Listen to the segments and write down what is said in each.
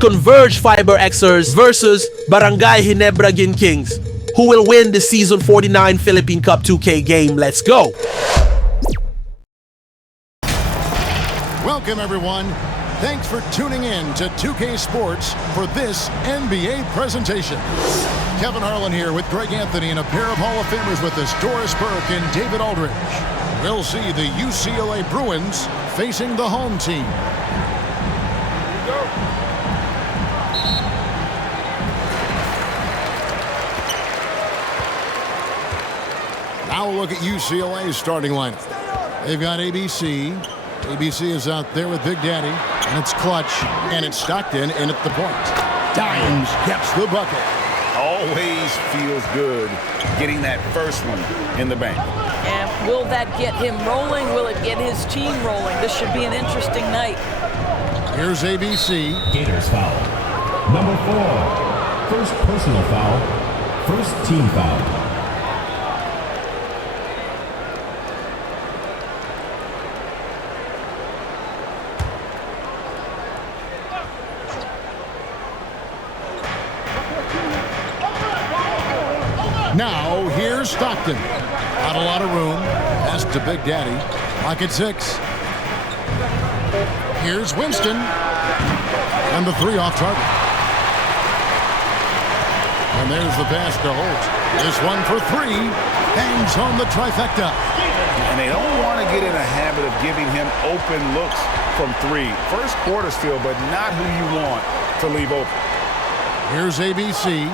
CONVERGE FIBEREXERS versus Barangay Ginebra Kings. Who will win the Season 49 Philippine Cup 2K game? Let's go! Welcome, everyone. Thanks for tuning in to 2K Sports for this NBA presentation. Kevin Harlan here with Greg Anthony and a pair of Hall of Famers with us, Doris Burke and David Aldridge. We'll see the UCLA Bruins facing the home team. Now we'll look at UCLA's starting lineup. They've got ABC. ABC is out there with Big Daddy, and it's Clutch, and it's Stockton in at the point. Dimes gets the bucket. Always feels good getting that first one in the bank. And will that get him rolling? Will it get his team rolling? This should be an interesting night. Here's ABC. Gators foul. Number 4. First personal foul. First team foul. Now, here's Stockton. Not a lot of room. Pass to Big Daddy. Clock at 6. Here's Winston. And the 3 off target. And there's the pass to Holt. This one for 3. Hangs on the trifecta. And they don't want to get in a habit of giving him open looks from 3. First quarter still, but not who you want to leave open. Here's ABC.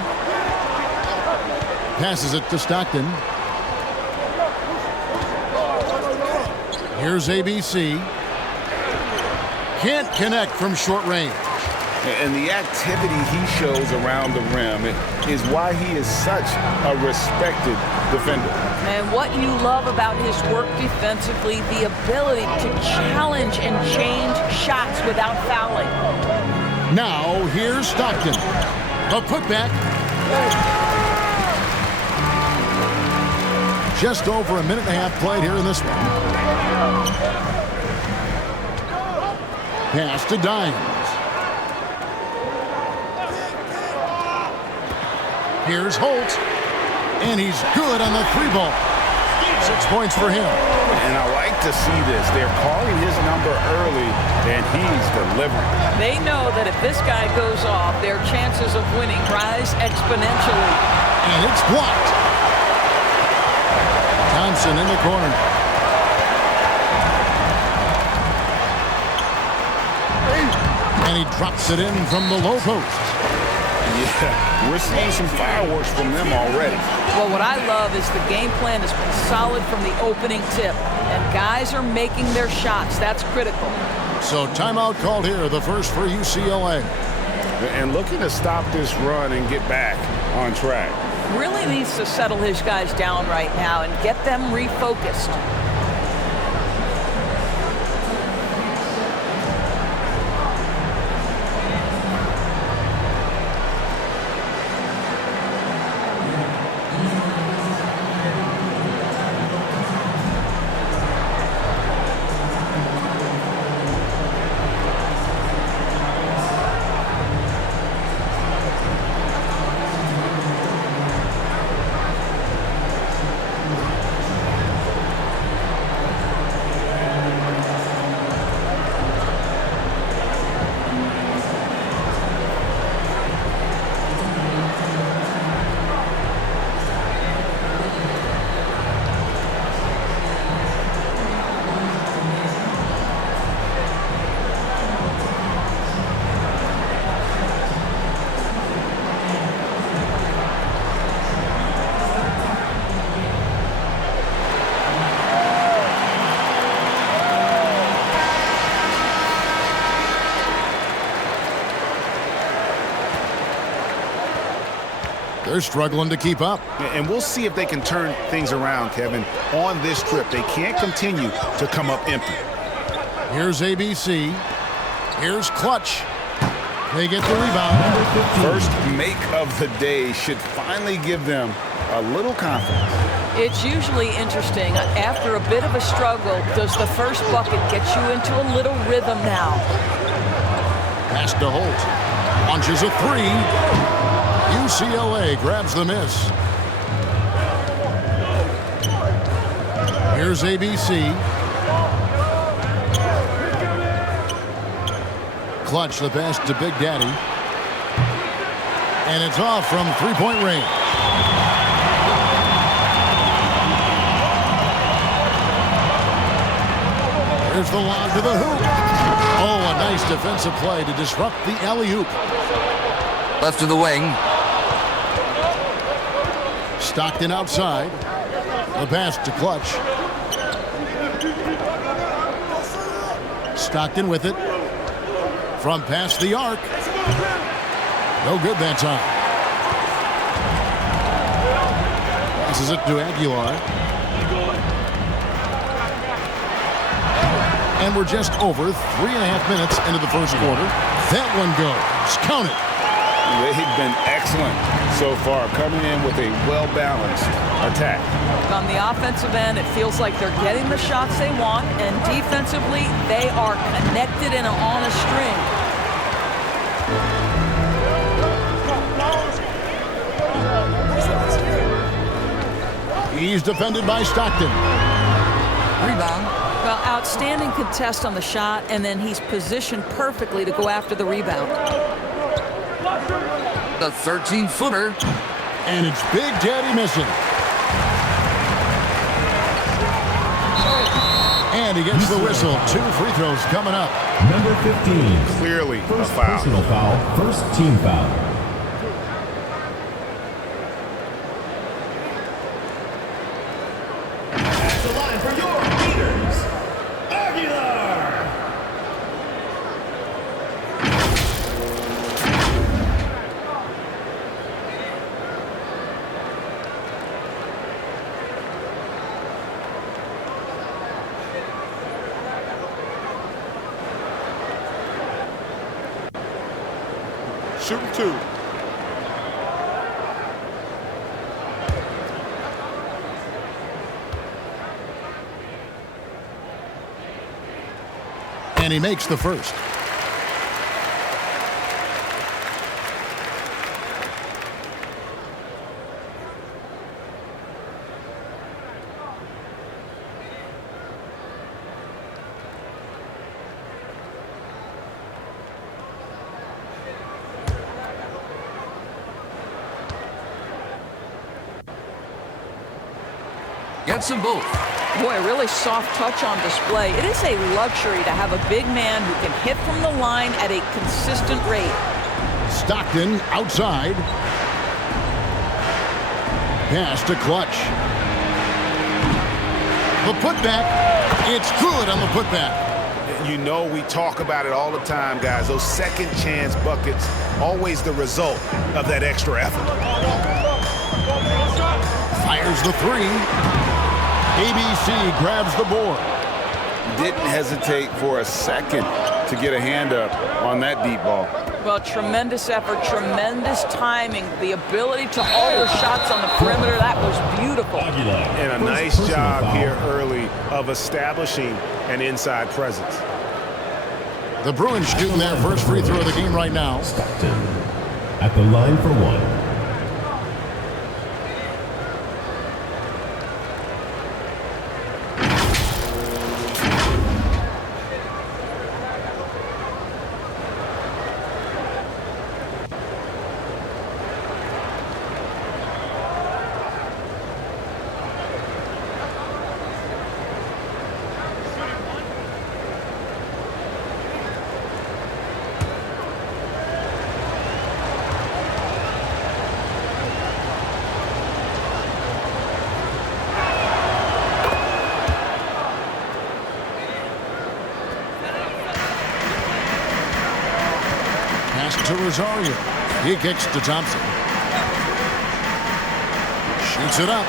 Passes it to Stockton. Here's ABC. Can't connect from short range. And the activity he shows around the rim is why he is such a respected defender. And what you love about his work defensively, the ability to challenge and change shots without fouling. Now, here's Stockton. A putback. Just over a minute and a half played here in this one. Pass to Dimes. Here's Holt. And he's good on the 3 ball. 6 points for him. And I like to see this. They're calling his number early, and he's delivering. They know that if this guy goes off, their chances of winning rise exponentially. And it's blocked. Johnson in the corner. And he drops it in from the low post. Yeah, we're seeing some fireworks from them already. Well, what I love is the game plan has been solid from the opening tip. And guys are making their shots. That's critical. So timeout called here, the first for UCLA. And looking to stop this run and get back on track. Really needs to settle his guys down right now and get them refocused. They're struggling to keep up. And we'll see if they can turn things around, Kevin, on this trip. They can't continue to come up empty. Here's ABC. Here's Clutch. They get the rebound. First make of the day should finally give them a little confidence. It's usually interesting. After a bit of a struggle, does the first bucket get you into a little rhythm now? Pass to Holt. Launches a three. UCLA grabs the miss. Here's ABC. Clutch the pass to Big Daddy. And it's off from three-point range. Here's the lob to the hoop. Oh, a nice defensive play to disrupt the alley-oop. Left of the wing. Stockton outside. The pass to Clutch. Stockton with it. From past the arc. No good that time. Passes it to Aguilar. And we're just over 3.5 minutes into the first quarter. That one goes. Count it. They've been excellent so far, coming in with a well-balanced attack. On the offensive end, it feels like they're getting the shots they want, and defensively, they are connected and on a string. He's defended by Stockton. Rebound. Well, outstanding contest on the shot, and then he's positioned perfectly to go after the rebound. The 13-footer. And it's Big Daddy missing. And he gets the whistle. 2 free throws coming up. Number 15. Clearly a First foul. personal foul. First team foul. At the line for your leaders, Aguilar. Shooting 2. And he makes the first. Gets them both. Boy, a really soft touch on display. It is a luxury to have a big man who can hit from the line at a consistent rate. Stockton outside. Pass to Clutch. The putback. It's good on the putback. You know, we talk about it all the time, guys. Those second chance buckets, always the result of that extra effort. Fires the three. ABC grabs the board. Didn't hesitate for a second to get a hand up on that deep ball. Well, tremendous effort, tremendous timing, the ability to alter shots on the perimeter. That was beautiful. And a nice job here early of establishing an inside presence. The Bruins shooting their first free throw of the game right now. Stockton at the line for one. To Rosario. He kicks to Thompson. Shoots it up.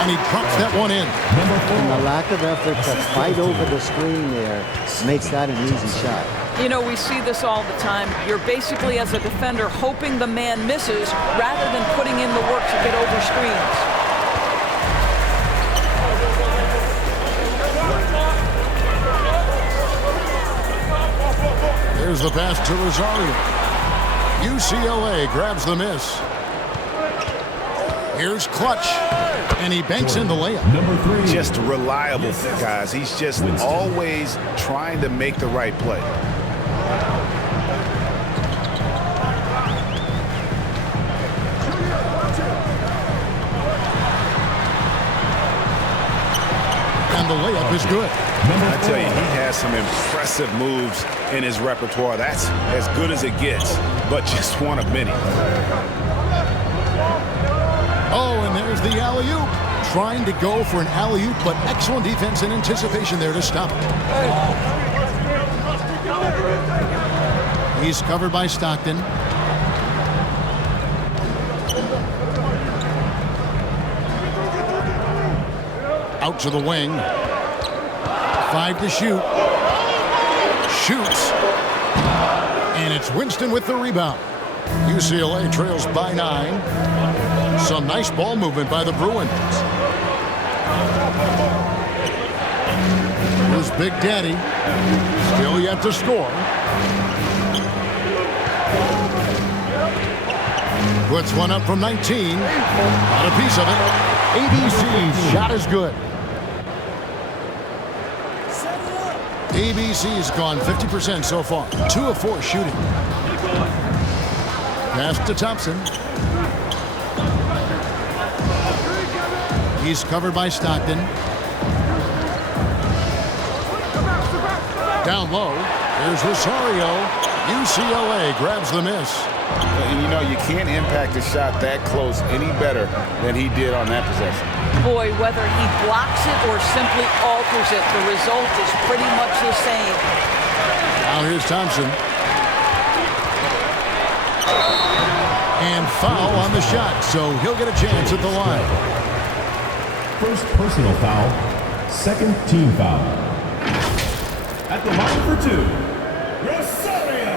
And he drops that one in. And the lack of effort to fight over the screen there makes that an easy shot. You know, we see this all the time. You're basically, as a defender, hoping the man misses rather than putting in the work to get over screens. There's the pass to Rosario. UCLA grabs the miss. Here's Clutch, and he banks in the layup. Number 3. Just reliable, guys. He's just always trying to make the right play. And the layup is good. I tell you, he has some impressive moves in his repertoire. That's as good as it gets, but just one of many. Oh, and there's the alley-oop. Trying to go for an alley-oop, but excellent defense and anticipation there to stop it. He's covered by Stockton. Out to the wing. 5 to shoot. Shoots. And it's Winston with the rebound. UCLA trails by 9. Some nice ball movement by the Bruins. Here's Big Daddy. Still yet to score. Puts one up from 19. Got a piece of it. ABC's shot is good. ABC's gone 50% so far. 2 of 4 shooting. Pass to Thompson. He's covered by Stockton. Down low. There's Rosario. UCLA grabs the miss. You know, you can't impact a shot that close any better than he did on that possession. Boy, whether he blocks it or simply alters it, the result is pretty much the same. Now here's Thompson. And foul on the shot, so he'll get a chance at the line. First personal foul. Second team foul. At the line for 2, Rosario.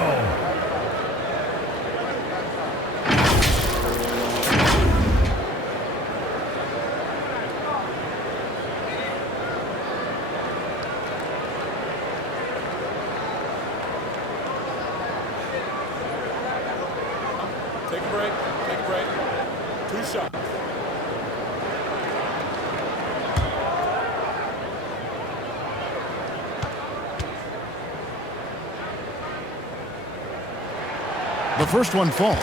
Take a break. Take a break. 2 shots. The first one falls.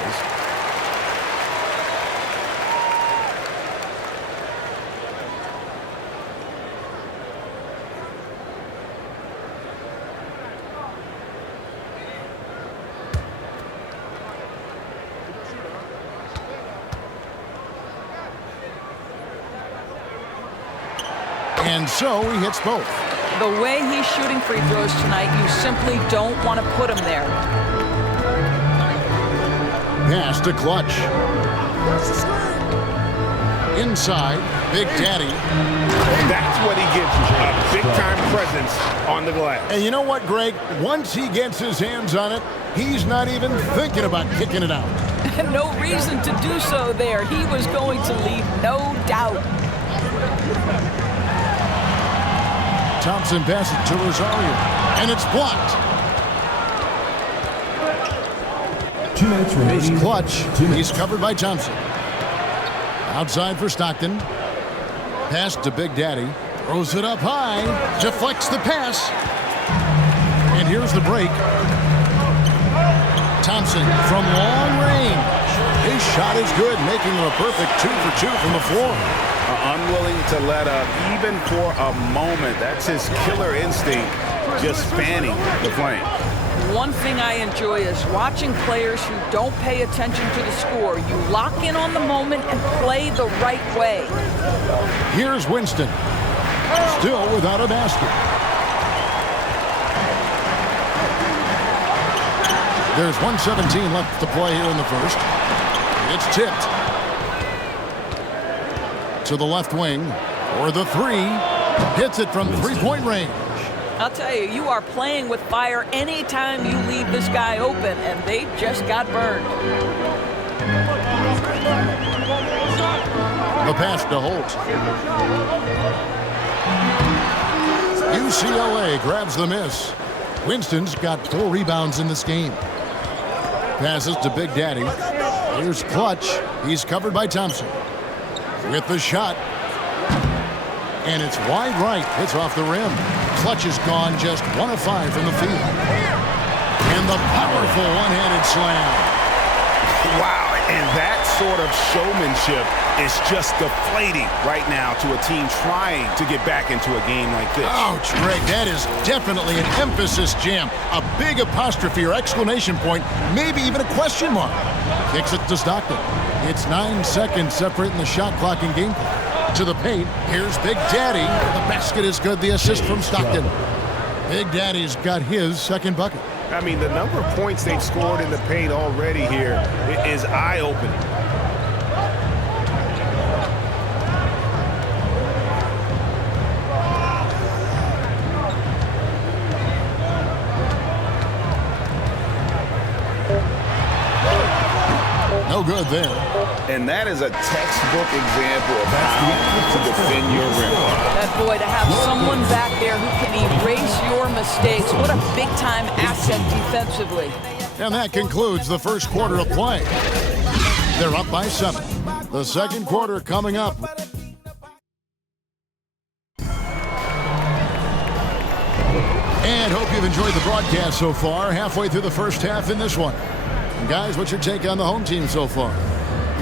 And so he hits both. The way he's shooting free throws tonight, you simply don't want to put him there. Pass to Clutch. Inside, Big Daddy. That's what he gives you, a big-time presence on the glass. And you know what, Greg? Once he gets his hands on it, he's not even thinking about kicking it out. No reason to do so there. He was going to leave, no doubt. Thompson passes to Rosario, and it's blocked. 2 minutes remaining. Here's Clutch. 2 minutes. He's covered by Thompson. Outside for Stockton. Pass to Big Daddy. Throws it up high. Deflects the pass. And here's the break. Thompson from long range. His shot is good, making him a perfect 2 for 2 from the floor. Unwilling to let up even for a moment. That's his killer instinct, just fanning the flame. One thing I enjoy is watching players who don't pay attention to the score. You lock in on the moment and play the right way. Here's Winston. Still without a basket. There's 1:17 left to play here in the first. It's tipped. To the left wing for the 3. Hits it from 3-point range. I'll tell you, you are playing with fire anytime you leave this guy open, and they just got burned. The pass to Holt. UCLA grabs the miss. Winston's got 4 rebounds in this game. Passes to Big Daddy. Here's Clutch. He's covered by Thompson. With the shot. And it's wide right. It's off the rim. Clutch is gone just 1 of 5 from the field. And the powerful one-handed slam. Wow, and that sort of showmanship is just deflating right now to a team trying to get back into a game like this. Ouch, Greg, that is definitely an emphasis jam. A big apostrophe or exclamation point, maybe even a question mark. Kicks it to Stockton. It's 9 seconds separating the shot clock and game clock. To the paint, here's Big Daddy. The basket is good, the assist from Stockton. Big Daddy's got his second bucket. I mean, the number of points they've scored in the paint already here is eye-opening. No good there. And that is a textbook example of how to defend your rim. That boy, to have someone back there who can erase your mistakes. What a big-time asset defensively. And that concludes the first quarter of play. They're up by 7. The second quarter coming up. And hope you've enjoyed the broadcast so far. Halfway through the first half in this one. And guys, what's your take on the home team so far?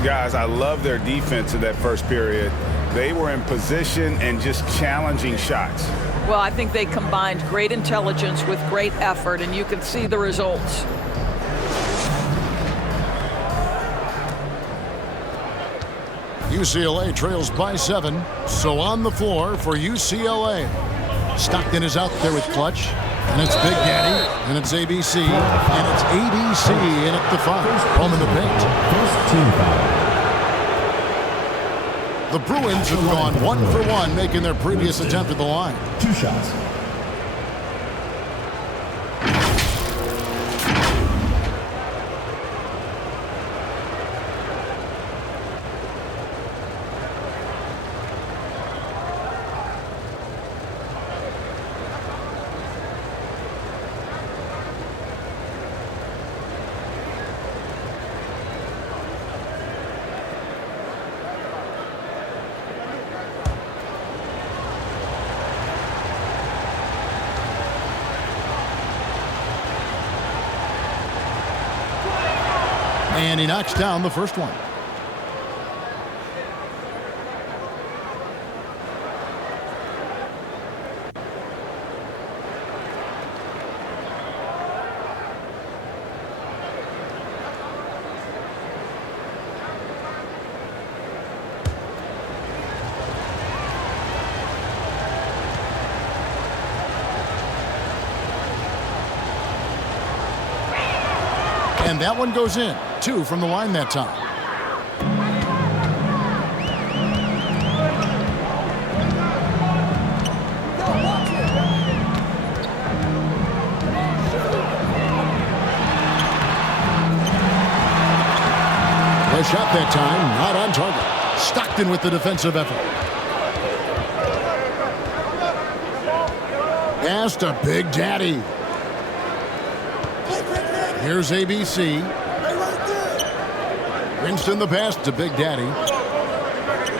Guys, I love their defense in that first period. They were in position and just challenging shots. Well, I think they combined great intelligence with great effort, and you can see the results. UCLA trails by 7. So on the floor for UCLA. Stockton is out there with Clutch. And it's Big Daddy. And it's ABC. And it's ABC in at the 5. Home in the paint. First team foul. The Bruins have gone 1 for 1, making their previous attempt at the line. 2 shots. And he knocks down the first one. And that one goes in. 2 from the line that time. The shot that time, not on target. Stockton with the defensive effort. Pass to Big Daddy. Here's ABC. Winston the pass to Big Daddy.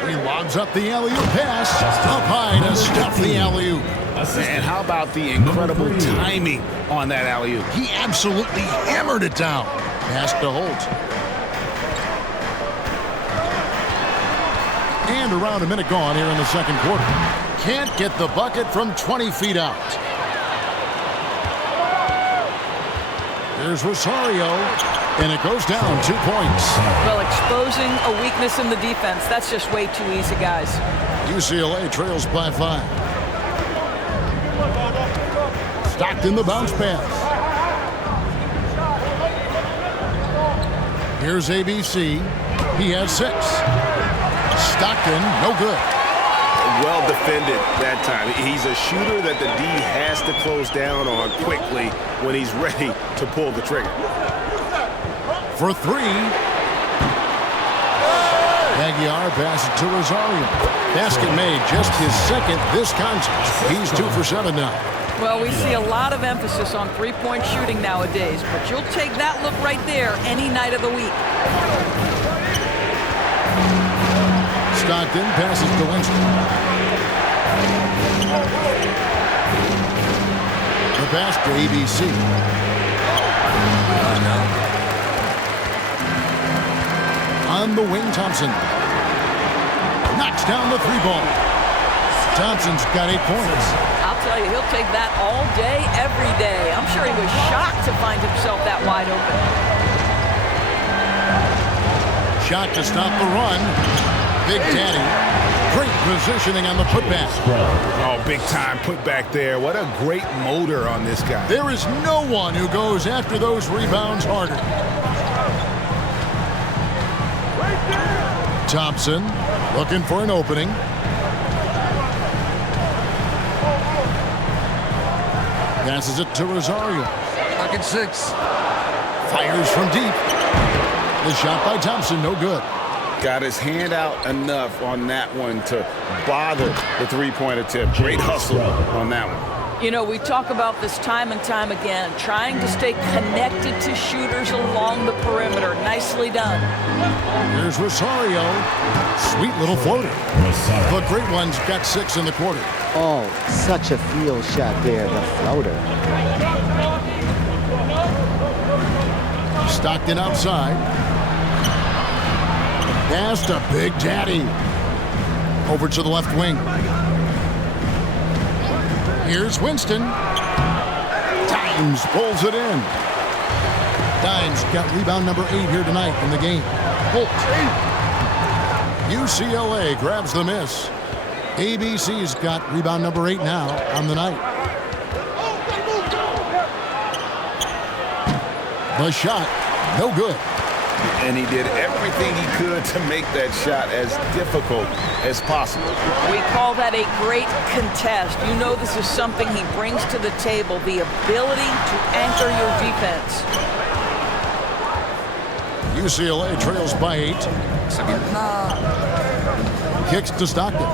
He lobs up the alley-oop pass. Up high to stuff the alley-oop. And how about the incredible timing on that alley-oop? He absolutely hammered it down. Pass to Holt. And around a minute gone here in the second quarter. Can't get the bucket from 20 feet out. Here's Rosario, and it goes down 2 points. Well, exposing a weakness in the defense, that's just way too easy, guys. UCLA trails by 5. Stockton the bounce pass. Here's ABC. He has 6. Stockton, no good. Well defended that time. He's a shooter that the D has to close down on quickly when he's ready to pull the trigger. For 3. Aguiar passes to Rosario. Basket made, just his second this contest. He's 2 for 7 now. Well, we see a lot of emphasis on three-point shooting nowadays, but you'll take that look right there any night of the week. Stockton passes to Winston. The pass to ABC. On the wing, Thompson. Knocks down the three ball. Thompson's got 8 points. I'll tell you, he'll take that all day, every day. I'm sure he was shocked to find himself that wide open. Shot to stop the run. Big Daddy. Great positioning on the putback. Oh, big time putback there. What a great motor on this guy. There is no one who goes after those rebounds harder. Thompson looking for an opening. Passes it to Rosario. Pocket 6. Fires from deep. The shot by Thompson, no good. Got his hand out enough on that one to bother the three-point attempt. Great hustle on that one. You know, we talk about this time and time again, trying to stay connected to shooters along the perimeter. Nicely done. Here's Rosario. Sweet little floater. The great one's got 6 in the quarter. Oh, such a field shot there, the floater. Stockton outside. Pass to Big Daddy. Over to the left wing. Here's Winston. Dimes pulls it in. Dimes got rebound number 8 here tonight in the game. Holt. UCLA grabs the miss. ABC's got rebound number 8 now on the night. The shot, no good. And he did everything he could to make that shot as difficult as possible. We call that a great contest. You know this is something he brings to the table, the ability to anchor your defense. UCLA trails by 8. Kicks to Stockton.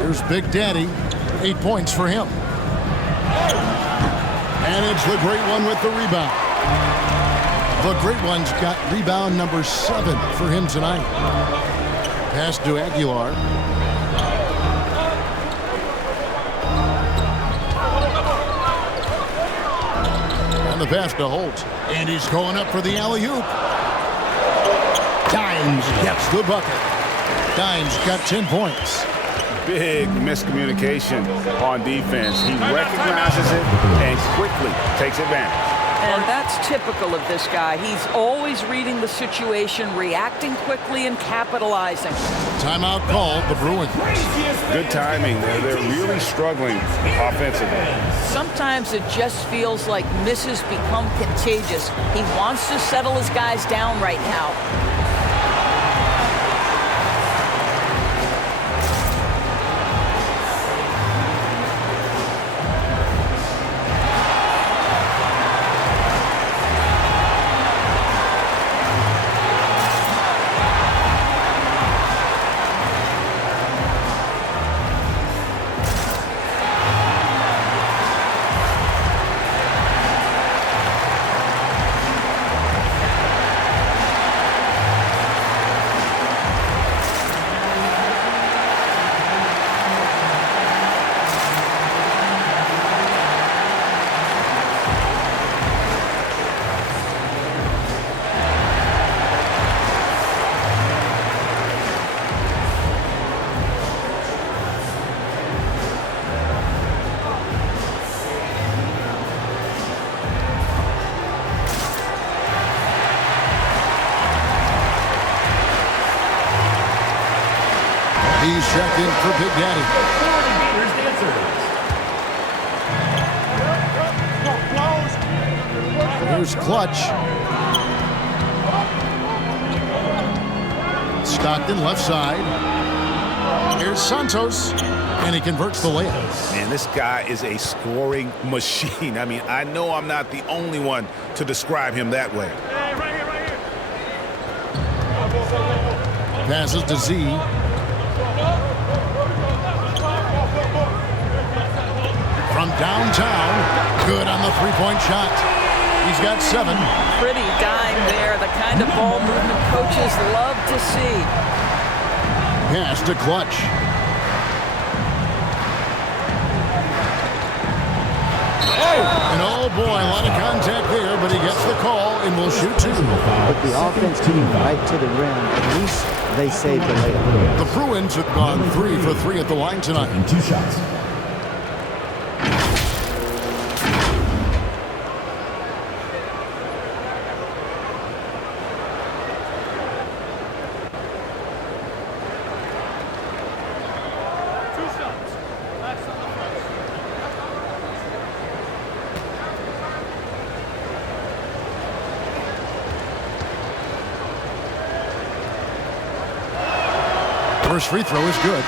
Here's Big Daddy. 8 points for him. And it's the great one with the rebound. The great one's got rebound number 7 for him tonight. Pass to Aguilar. And the pass to Holt. And he's going up for the alley-oop. Dimes gets the bucket. Dimes got 10 points. Big miscommunication on defense. He recognizes it and quickly takes advantage. And that's typical of this guy. He's always reading the situation, reacting quickly, and capitalizing. Timeout called, the Bruins. Good timing. They're really struggling offensively. Sometimes it just feels like misses become contagious. He wants to settle his guys down right now. He's checked in for Big Daddy. Here's Clutch. Stockton left side. Here's Santos. And he converts the layup. Man, this guy is a scoring machine. I mean, I know I'm not the only one to describe him that way. Passes to Z. from downtown. Good on the three-point shot. He's got 7. Pretty dime there, the kind of ball movement coaches love to see. Pass to Clutch. And oh boy, a lot of contact there, but he gets the call and will shoot 2. But the offense came right to the rim. At least they saved the layup. The Bruins have gone 3 for 3 at the line tonight. And 2 shots. First free throw is good.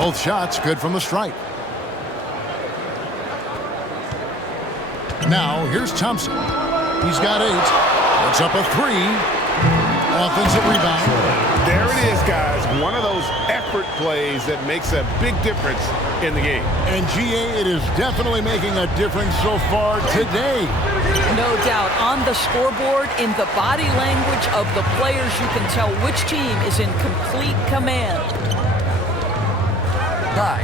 Both shots good from the stripe. Now here's Thompson. He's got 8. It's up a 3. Offensive rebound. There it is, guys. One of those effort plays that makes a big difference in the game. And GA, it is definitely making a difference so far today. No doubt. On the scoreboard, in the body language of the players, you can tell which team is in complete command. 9.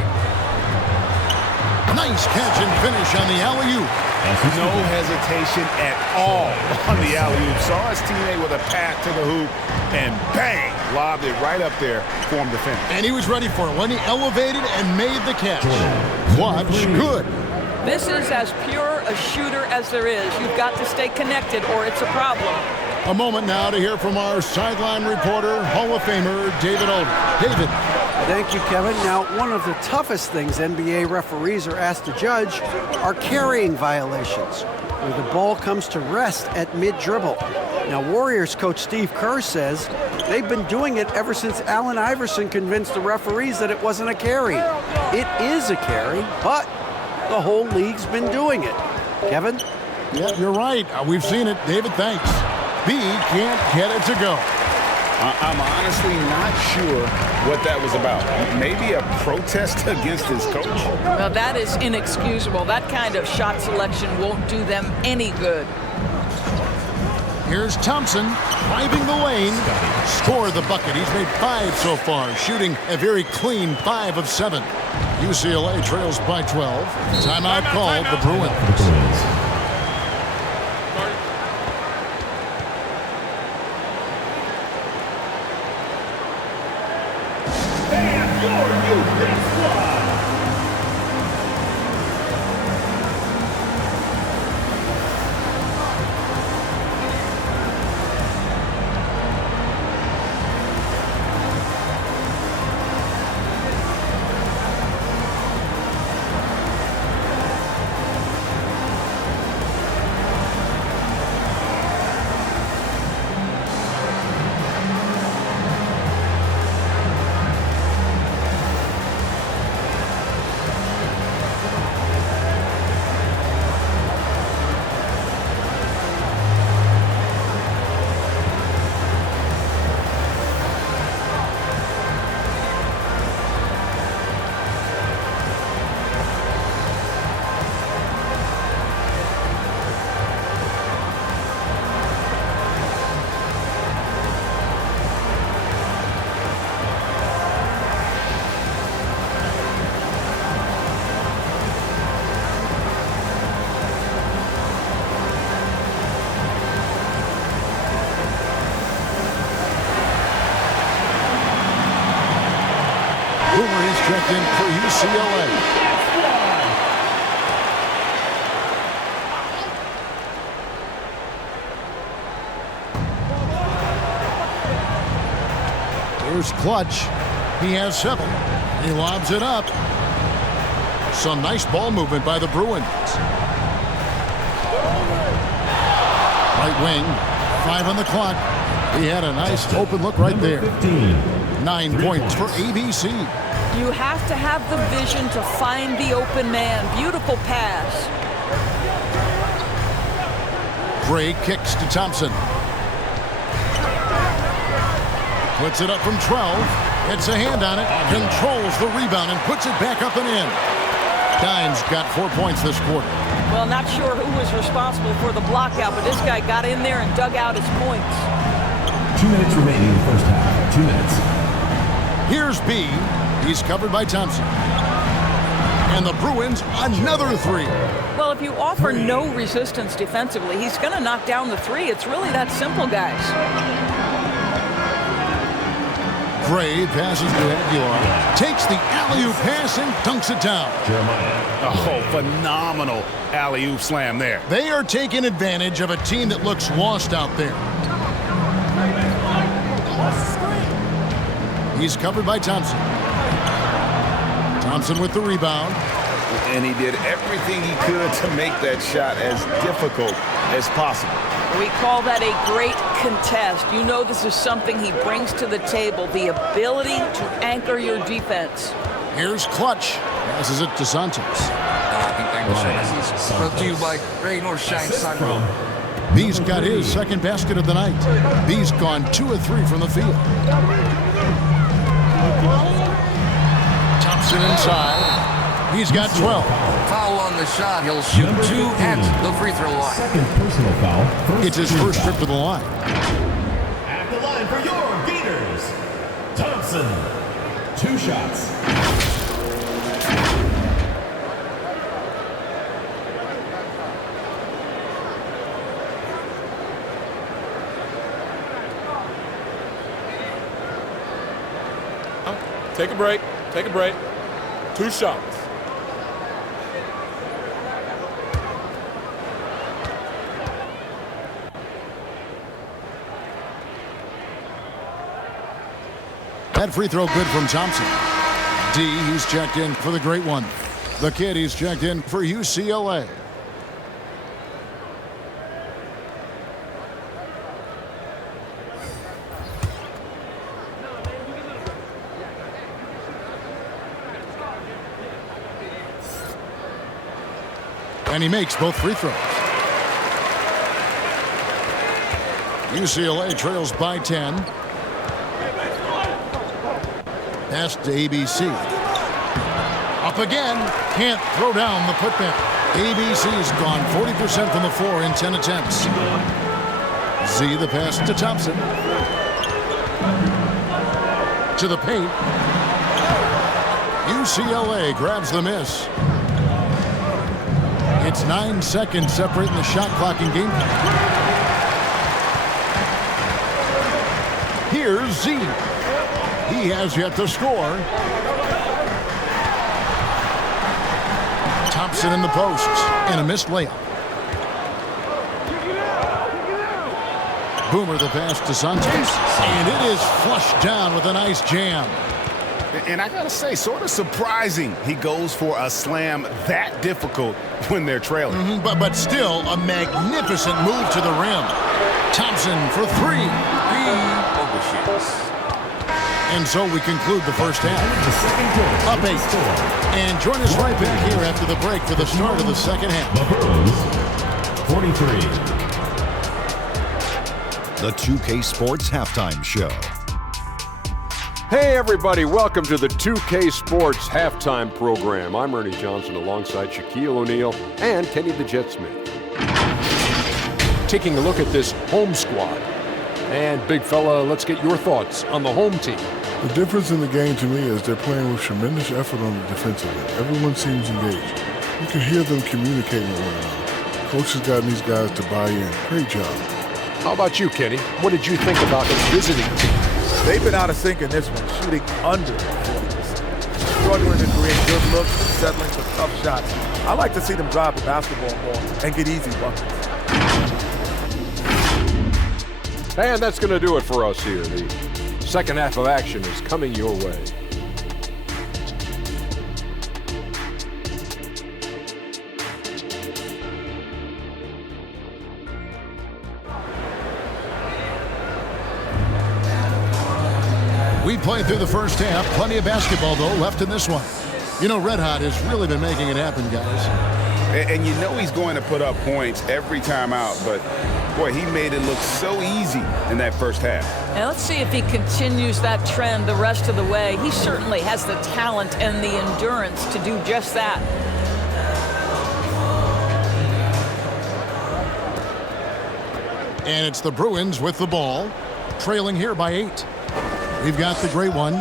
Nice catch and finish on the alley-oop. No hesitation at all on the alley-oop. Saw his teammate with a path to the hoop, and bang, lobbed it right up there for him to finish. And he was ready for it when he elevated and made the catch. Clutch, good. This is as pure a shooter as there is. You've got to stay connected or it's a problem. A moment now to hear from our sideline reporter, Hall of Famer David Aldridge. David. Thank you, Kevin. Now, one of the toughest things NBA referees are asked to judge are carrying violations, where the ball comes to rest at mid-dribble. Now, Warriors coach Steve Kerr says they've been doing it ever since Allen Iverson convinced the referees that it wasn't a carry. It is a carry, but the whole league's been doing it. Kevin? Yeah, you're right. We've seen it. David, thanks. B can't get it to go. I'm honestly not sure what that was about. Maybe a protest against his coach? Well, that is inexcusable. That kind of shot selection won't do them any good. Here's Thompson driving the lane. Scored the bucket. He's made 5 so far, shooting a very clean 5 of 7. UCLA trails by 12. Timeout called the Bruins. Checked in for UCLA. Here's Clutch. He has 7. He lobs it up. Some nice ball movement by the Bruins. Right wing, 5 on the clock. He had a nice open look right there. 15. 9 points for ABC. You have to have the vision to find the open man. Beautiful pass. Gray kicks to Thompson. Puts it up from 12. Gets a hand on it. Controls the rebound and puts it back up and in. Dimes got 4 points this quarter. Well, not sure who was responsible for the block out, but this guy got in there and dug out his points. 2 minutes remaining in the first half. 2 minutes. Here's B. He's covered by Thompson. And the Bruins, another three. Well, if you offer no resistance defensively, he's going to knock down the three. It's really that simple, guys. Gray passes to Aguilar. Takes the alley-oop pass and dunks it down. Oh, phenomenal alley-oop slam there. They are taking advantage of a team that looks lost out there. He's covered by Thompson. Thompson with the rebound. And he did everything he could to make that shot as difficult as possible. We call that a great contest. You know this is something he brings to the table, the ability to anchor your defense. Here's Clutch. Passes it to Santos. Brought to you by Rain or Shine Sunroom. B's got his second basket of the night. B's gone 2 of 3 from the field. Thompson inside. He's got 12. Foul on the shot. He'll shoot 2 at the free throw line. Second personal foul. It's his first trip to the line. At the line for your Gators, Thompson. 2 shots. Take a break. Take a break. 2 shots. That free throw good from Thompson. D, he's checked in for the great one. The kid, he's checked in for UCLA. And he makes both free throws. UCLA trails by 10. Pass to ABC. Up again. Can't throw down the putback. ABC's gone 40% from the floor in 10 attempts. Z, the pass to Thompson. To the paint. UCLA grabs the miss. It's 9 seconds separating the shot clock and game clock. Here's Z. He has yet to score. Thompson in the post and a missed layup. Boomer the pass to Santos. And it is flushed down with a nice jam. And I gotta say, sort of surprising he goes for a slam that difficult when they're trailing. But still a magnificent move to the rim. Thompson for 3. And so we conclude the first half. Up 8. And join us right back here after the break for the start of the second half. The Bruins, 43. The 2K Sports Halftime Show. Hey everybody, welcome to the 2K Sports Halftime Program. I'm Ernie Johnson alongside Shaquille O'Neal and Kenny the Jet Smith. Taking a look at this home squad. And big fella, let's get your thoughts on the home team. The difference in the game to me is they're playing with tremendous effort on the defensive end. Everyone seems engaged. You can hear them communicating with one another. Coach has gotten these guys to buy in. Great job. How about you, Kenny? What did you think about the visiting team? They've been out of sync in this one, shooting under performance. Struggling to create good looks and settling for tough shots. I like to see them drive the basketball more and get easy buckets. And that's going to do it for us here. The second half of action is coming your way. We played through the first half. Plenty of basketball, though, left in this one. You know, Red Hot has really been making it happen, guys. And you know he's going to put up points every time out, but, boy, he made it look so easy in that first half. And let's see if he continues that trend the rest of the way. He certainly has the talent and the endurance to do just that. And it's the Bruins with the ball, trailing here by 8. We've got the great one.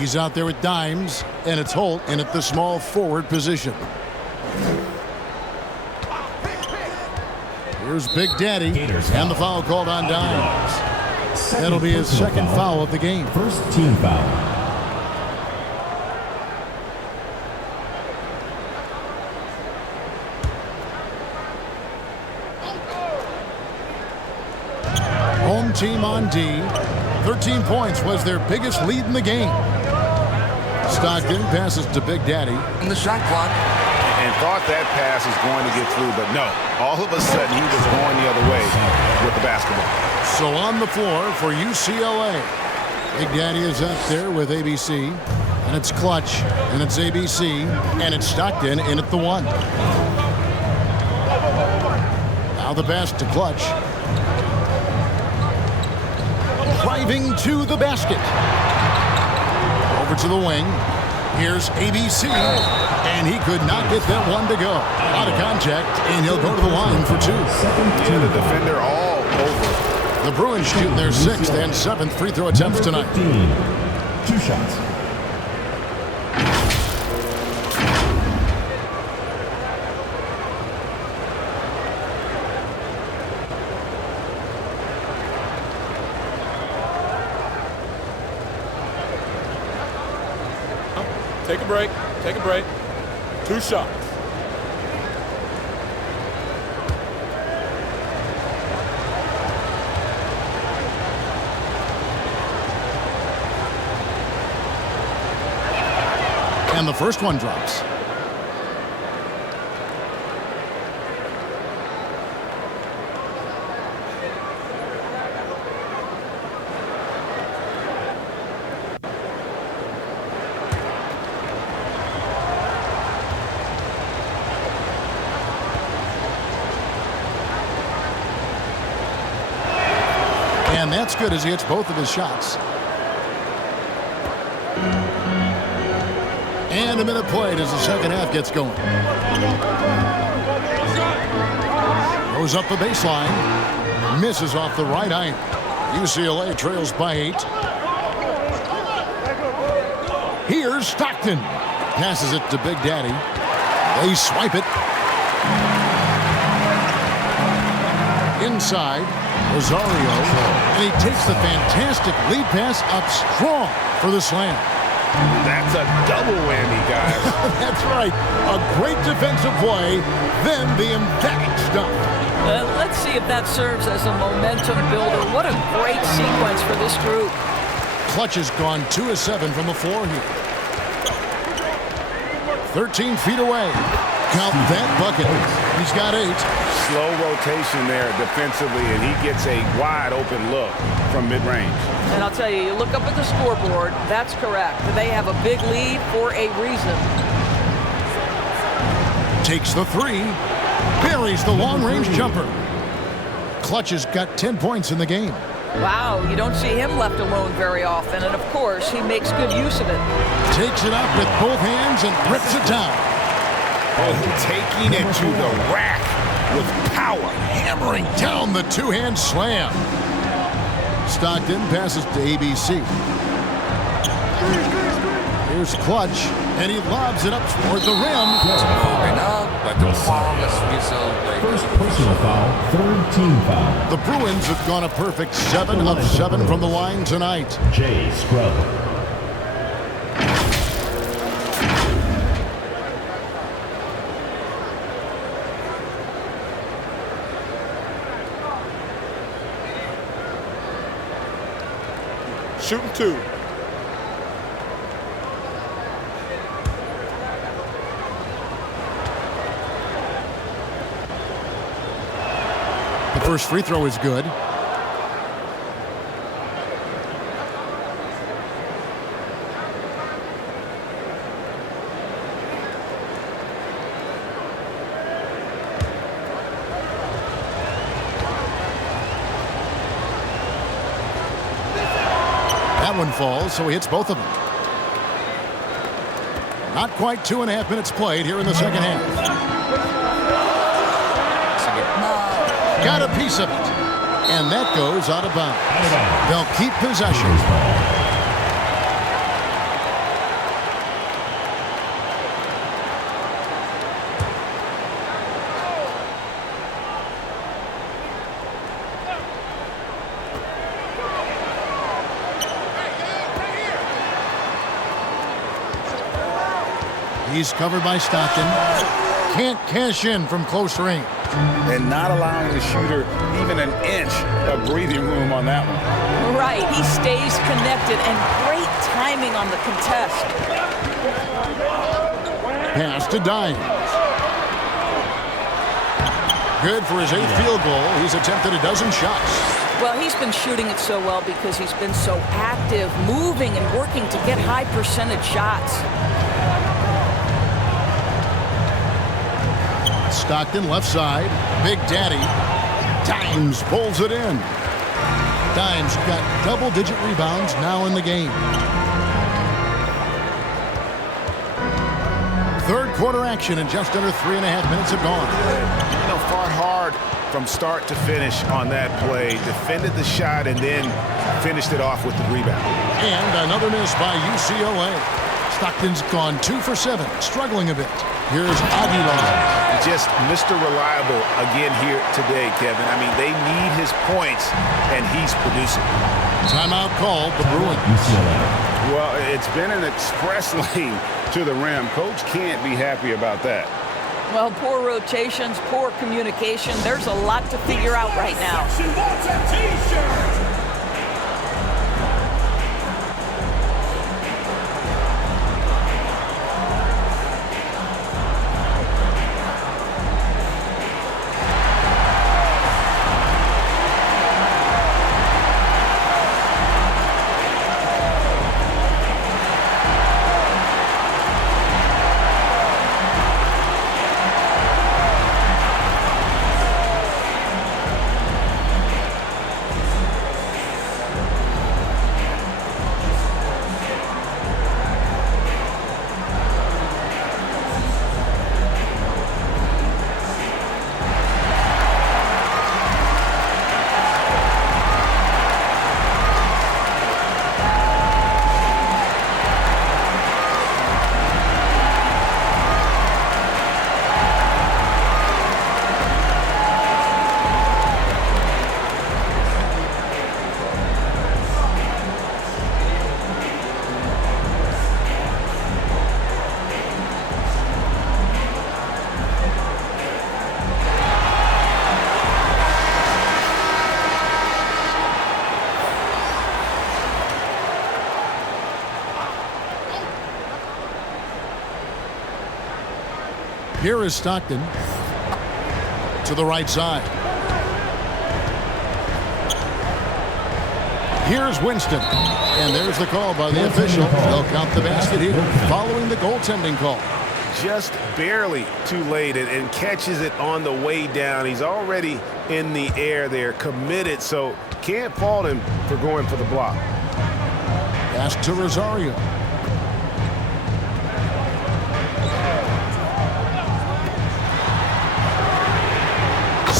He's out there with Dimes, and it's Holt in at the small forward position. Here's Big Daddy, and the foul called on Dimes. That'll be his second foul of the game. First team foul. Home team on D. 13 points was their biggest lead in the game. Stockton passes to Big Daddy. In the shot clock. And thought that pass was going to get through, but no. All of a sudden, he was going the other way with the basketball. So on the floor for UCLA. Big Daddy is up there with ABC. And it's Clutch. And it's ABC. And it's Stockton in at the 1. Now the pass to Clutch. Driving to the basket. Over to the wing. Here's ABC. And he could not get that one to go. Out of contact, and he'll go to the line for 2. Yeah, the defender all over. The Bruins shooting their 6th and 7th free throw attempts tonight. 2 shots. Take a break. Take a break. 2 shots. And the first one drops. And that's good as he hits both of his shots. And a minute played as the second half gets going. Goes up the baseline. Misses off the right eye. UCLA trails by 8. Here's Stockton. Passes it to Big Daddy. They swipe it. Inside. Rosario, and he takes the fantastic lead pass up strong for the slam. That's a double whammy, guys. That's right. A great defensive play, then the emphatic stuff. Let's see if that serves as a momentum builder. What a great sequence for this group. Clutch has gone 2 of 7 from the floor here. 13 feet away. Count that bucket. He's got 8. Slow rotation there defensively, and he gets a wide open look from mid-range. And I'll tell you, you look up at the scoreboard, that's correct. They have a big lead for a reason. Takes the 3. Buries the long-range jumper. Clutch has got 10 points in the game. Wow, you don't see him left alone very often, and of course, he makes good use of it. Takes it up with both hands and rips it down. Oh, taking it to the rack with power. Hammering down the two-hand slam. Stockton passes to ABC. Here's Clutch, and he lobs it up toward the rim. First personal foul, third team foul. The Bruins have gone a perfect 7 of 7 from the line tonight. Jay Scrub. Shooting 2. The first free throw is good. That one falls, so he hits both of them. Not quite 2.5 minutes played here in the second half. Got a piece of it. And that goes out of bounds. They'll keep possession. He's covered by Stockton. Can't cash in from close range. And not allowing the shooter even an inch of breathing room on that one. Right, he stays connected, and great timing on the contest. Pass to Dimes. Good for his 8th field goal. He's attempted a dozen shots. Well, he's been shooting it so well because he's been so active, moving and working to get high percentage shots. Stockton left side. Big Daddy. Dimes pulls it in. Dimes got double-digit rebounds now in the game. Third quarter action, and just under 3.5 minutes have gone. You know, fought hard from start to finish on that play. Defended the shot and then finished it off with the rebound. And another miss by UCLA. Stockton's gone 2 for 7, struggling a bit. Here's Aguilar. Just Mr. Reliable again here today, Kevin. I mean, they need his points, and he's producing. Timeout called, the Bruins. Well, it's been an express lane to the rim. Coach can't be happy about that. Well, poor rotations, poor communication. There's a lot to figure out right now. Here is Stockton to the right side. Here's Winston. And there's the call by the official. They'll count the basket here following the goaltending call. Just barely too late and catches it on the way down. He's already in the air there, committed, so can't fault him for going for the block. Pass to Rosario.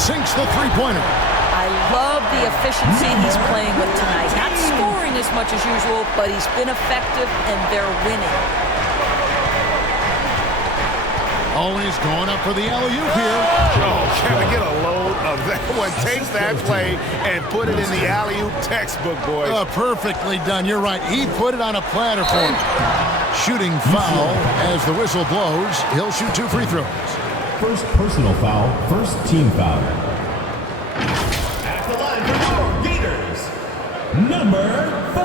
Sinks the three-pointer. I love the efficiency he's playing with tonight. Not scoring as much as usual, but he's been effective, and they're winning. Always going up for the alley-oop here. Oh, can I get a load of that one? Takes that play and put it in the alley-oop textbook, boys. Perfectly done. You're right. He put it on a platter for him. Shooting foul as the whistle blows. He'll shoot 2 free throws. First personal foul, first team foul. At the line for your Gators, number 4.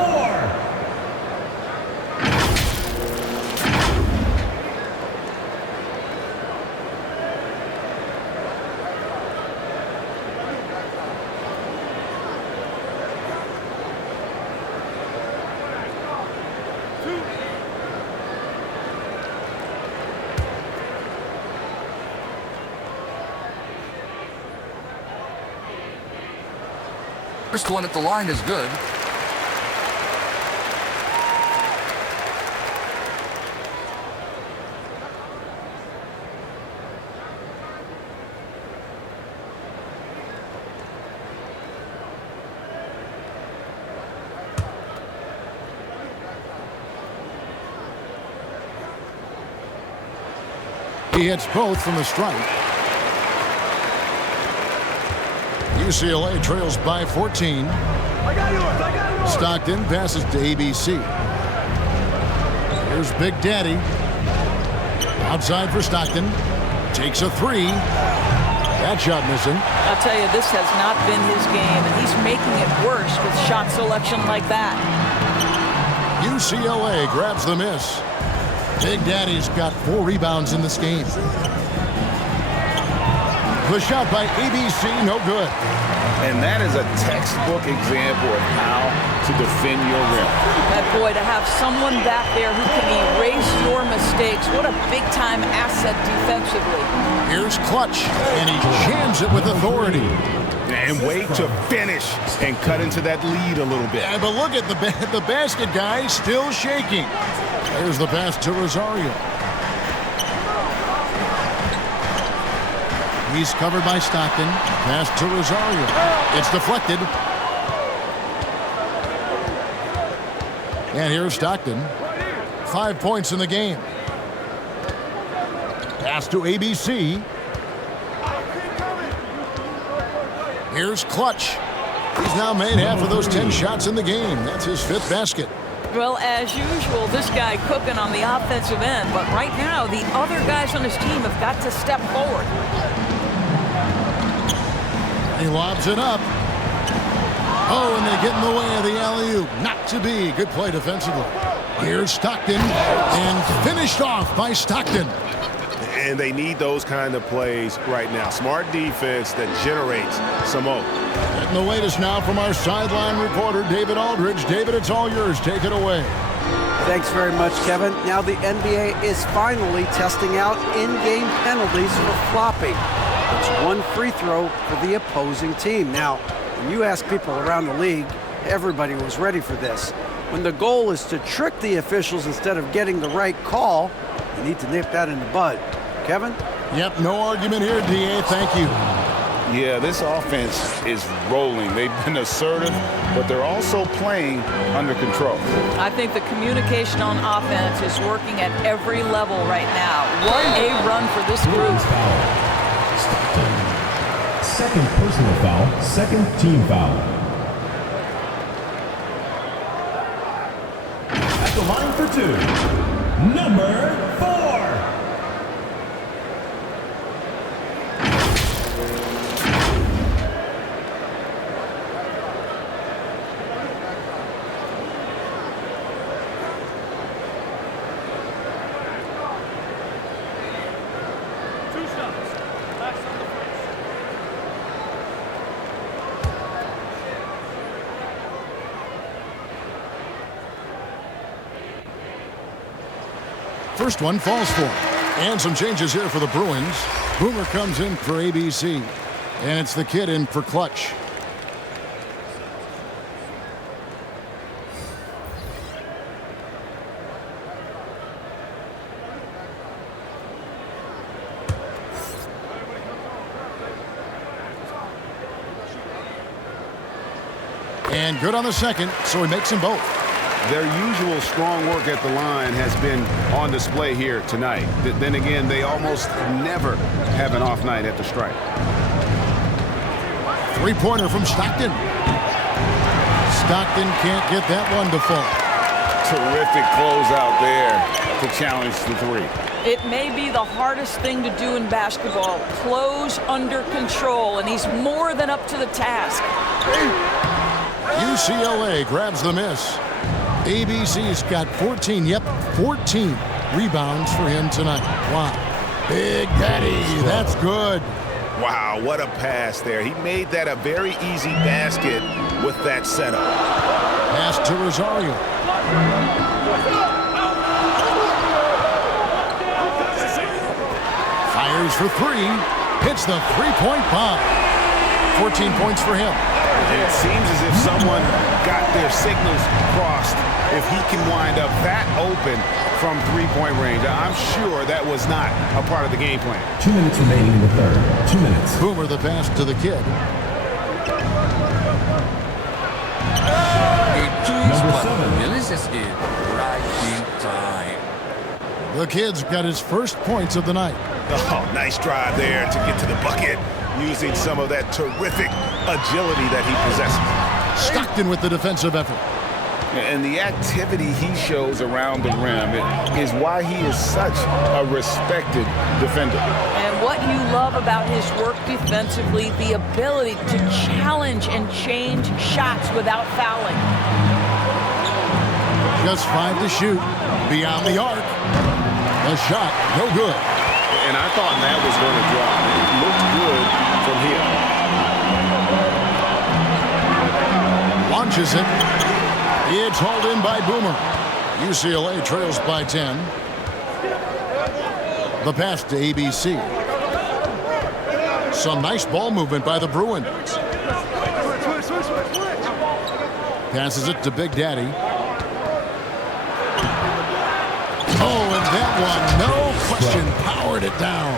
First one at the line is good. He hits both from the strike. UCLA trails by 14. Stockton passes to ABC. Here's Big Daddy. Outside for Stockton. Takes a three. That shot missing. I'll tell you, this has not been his game, and he's making it worse with shot selection like that. UCLA grabs the miss. Big Daddy's got 4 rebounds in this game. The shot by ABC, no good. And that is a textbook example of how to defend your rim. That boy, to have someone back there who can erase your mistakes, what a big-time asset defensively. Here's Clutch, and he jams it with authority. And wait to finish and cut into that lead a little bit. Yeah, but look at the basket guy still shaking. There's the pass to Rosario. He's covered by Stockton. Pass to Rosario. It's deflected. And here's Stockton. 5 points in the game. Pass to ABC. Here's Clutch. He's now made half of those 10 shots in the game. That's his 5th basket. Well, as usual, this guy cooking on the offensive end. But right now, the other guys on his team have got to step forward. He lobs it up. Oh, and they get in the way of the alley-oop. Not to be. Good play defensively. Here's Stockton, and finished off by Stockton. And they need those kind of plays right now. Smart defense that generates some hope. Getting the latest now from our sideline reporter, David Aldridge. David, it's all yours. Take it away. Thanks very much, Kevin. Now the NBA is finally testing out in-game penalties for flopping. It's 1 free throw for the opposing team. Now, when you ask people around the league, everybody was ready for this. When the goal is to trick the officials instead of getting the right call, you need to nip that in the bud. Kevin? Yep, no argument here, DA. Thank you. Yeah, this offense is rolling. They've been assertive, but they're also playing under control. I think the communication on offense is working at every level right now. What a run for this group. Second personal foul, second team foul. At the line for 2, number 4. First one falls for him. And some changes here for the Bruins. Boomer comes in for ABC. And it's the kid in for Clutch. And good on the second, so he makes them both. Their usual strong work at the line has been on display here tonight. Then again, they almost never have an off night at the stripe. Three-pointer from Stockton. Stockton can't get that one to fall. Terrific closeout there to challenge the 3. It may be the hardest thing to do in basketball. Close under control, and he's more than up to the task. UCLA grabs the miss. ABC's got 14 rebounds for him tonight. Wow. Big Daddy, that's good. Wow, what a pass there. He made that a very easy basket with that setup. Pass to Rosario. Fires for 3. Hits the three-point bomb. 14 points for him. And it seems as if someone got their signals crossed. If he can wind up that open from three-point range, I'm sure that was not a part of the game plan. 2 minutes remaining in the third. 2 minutes. Boomer the pass to the kid. Number 7. Gilas is in right in time. The kid's got his first points of the night. Oh, nice drive there to get to the bucket, using some of that terrific agility that he possesses. Stockton with the defensive effort. And the activity he shows around the rim is why he is such a respected defender. And what you love about his work defensively, the ability to challenge and change shots without fouling. Just 5 to shoot. Beyond the arc. The shot, no good. And I thought that was going to drop. It looked good from here. Launches it. It's hauled in by Boomer. UCLA trails by 10. The pass to ABC. Some nice ball movement by the Bruins. Passes it to Big Daddy. Oh, and that one, no question, powered it down.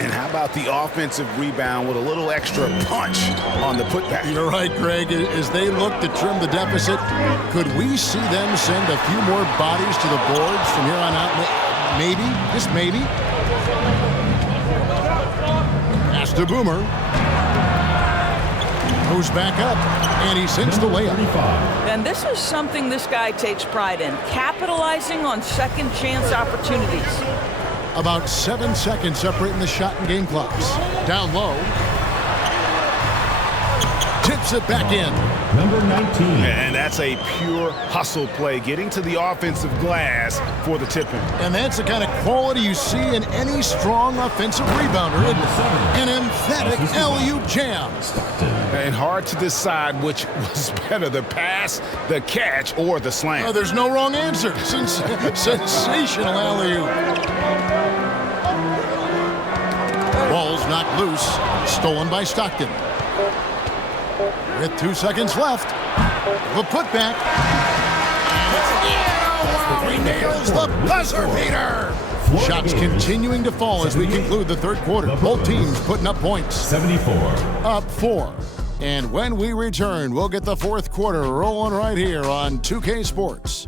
And how about the offensive rebound with a little extra punch on the putback? You're right, Greg. As they look to trim the deficit, could we see them send a few more bodies to the boards from here on out? Maybe, just maybe. Pass to Boomer. Goes back up, and he sinks the layup. And this is something this guy takes pride in, capitalizing on second chance opportunities. About 7 seconds separating the shot and game clocks. Down low. Tips it back in. Number 19. And that's a pure hustle play, getting to the offensive glass for the tip-in. And that's the kind of quality you see in any strong offensive rebounder, isn't it? An emphatic alley-oop jam. And hard to decide which was better, the pass, the catch, or the slam. Oh, there's no wrong answer. Sensational alley-oop. Ball's knocked loose. Stolen by Stockton. With 2 seconds left. The putback. Yeah, he nails the buzzer beater. Shots continuing to fall as we conclude the third quarter. Both teams putting up points. 74. Up 4. And when we return, we'll get the fourth quarter rolling right here on 2K Sports.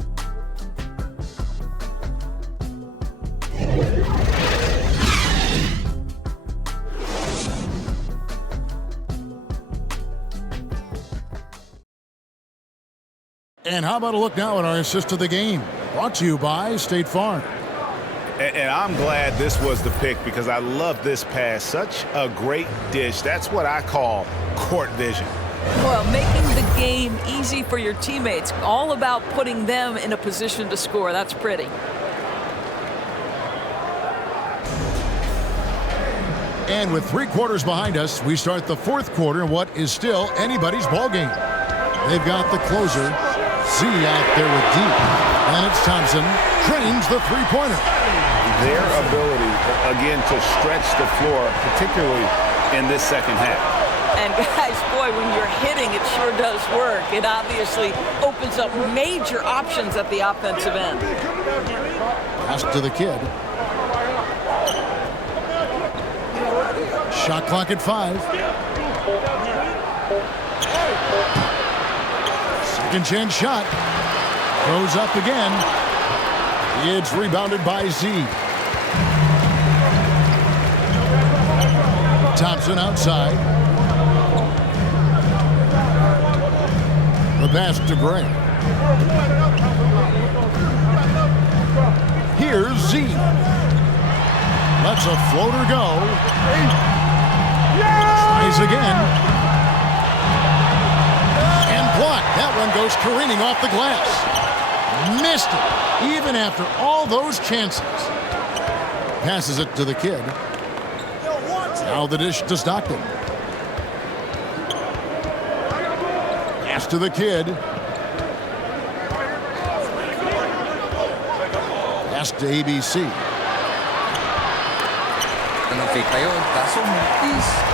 And how about a look now at our assist of the game? Brought to you by State Farm. And I'm glad this was the pick because I love this pass. Such a great dish. That's what I call court vision. Well, making the game easy for your teammates. All about putting them in a position to score. That's pretty. And with 3 quarters behind us, we start the fourth quarter in what is still anybody's ball game. They've got the closer, Z, out there with D. And it's Thompson, trains the three-pointer. Their ability, again, to stretch the floor, particularly in this second half. And guys, boy, when you're hitting, it sure does work. It obviously opens up major options at the offensive end. Pass to the kid. Shot clock at 5. Second chance shot. Goes up again. It's rebounded by Z. Thompson outside. The pass to Gray. Here's Z. Lets a floater go. Tries again. And blocked. That one goes careening off the glass. Missed it, even after all those chances. Passes it to the kid. Now the dish to Stockton. Pass to the kid. Pass to ABC.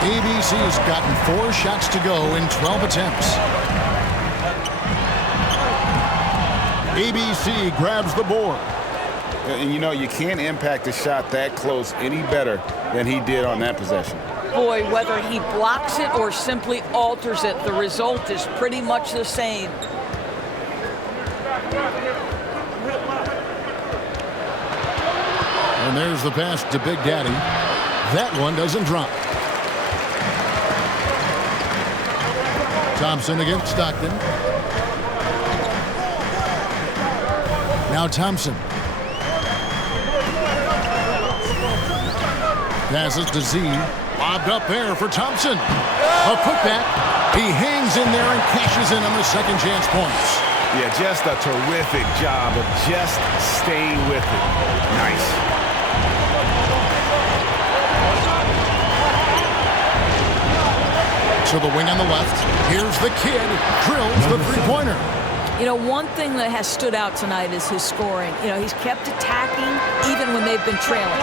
ABC's gotten 4 shots to go in 12 attempts. ABC grabs the board. And you know, you can't impact a shot that close any better than he did on that possession. Boy, whether he blocks it or simply alters it, the result is pretty much the same. And there's the pass to Big Daddy. That one doesn't drop. Thompson against Stockton. Now Thompson. Passes to Z. Lobbed up there for Thompson. A putback. He hangs in there and cashes in on the second chance points. Yeah, just a terrific job of just staying with it. Nice. To the wing on the left. Here's the kid. Drills the three-pointer. You know, one thing that has stood out tonight is his scoring. You know, he's kept attacking even when they've been trailing.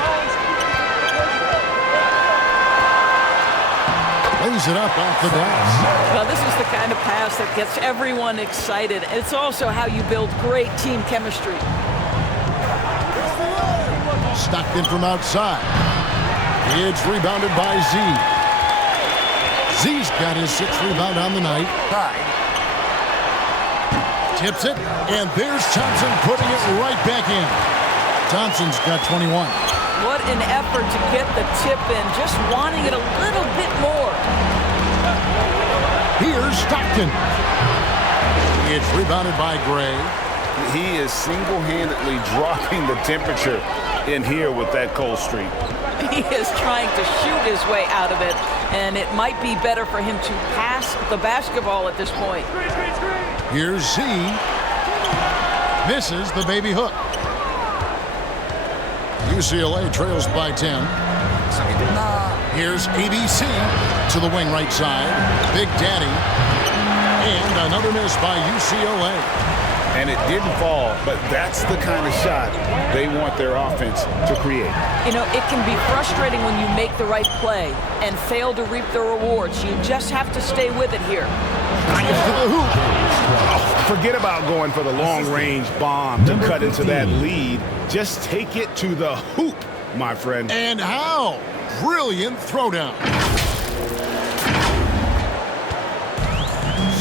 Lays it up off the glass. Well, this is the kind of pass that gets everyone excited. It's also how you build great team chemistry. Stockton from outside. It's rebounded by Z. Z's got his 6th rebound on the night. Tips it, and there's Thompson putting it right back in. Thompson's got 21. What an effort to get the tip in, just wanting it a little bit more. Here's Stockton. It's rebounded by Gray. He is single-handedly dropping the temperature in here with that cold streak. He is trying to shoot his way out of it, and it might be better for him to pass the basketball at this point. Here's Z. Misses the baby hook. UCLA trails by 10. Here's ABC to the wing right side. Big Daddy. And another miss by UCLA. And it didn't fall, but that's the kind of shot they want their offense to create. You know, it can be frustrating when you make the right play and fail to reap the rewards. You just have to stay with it here. Forget about going for the long-range bomb to cut into that lead. Just take it to the hoop, my friend. And how? Brilliant throwdown.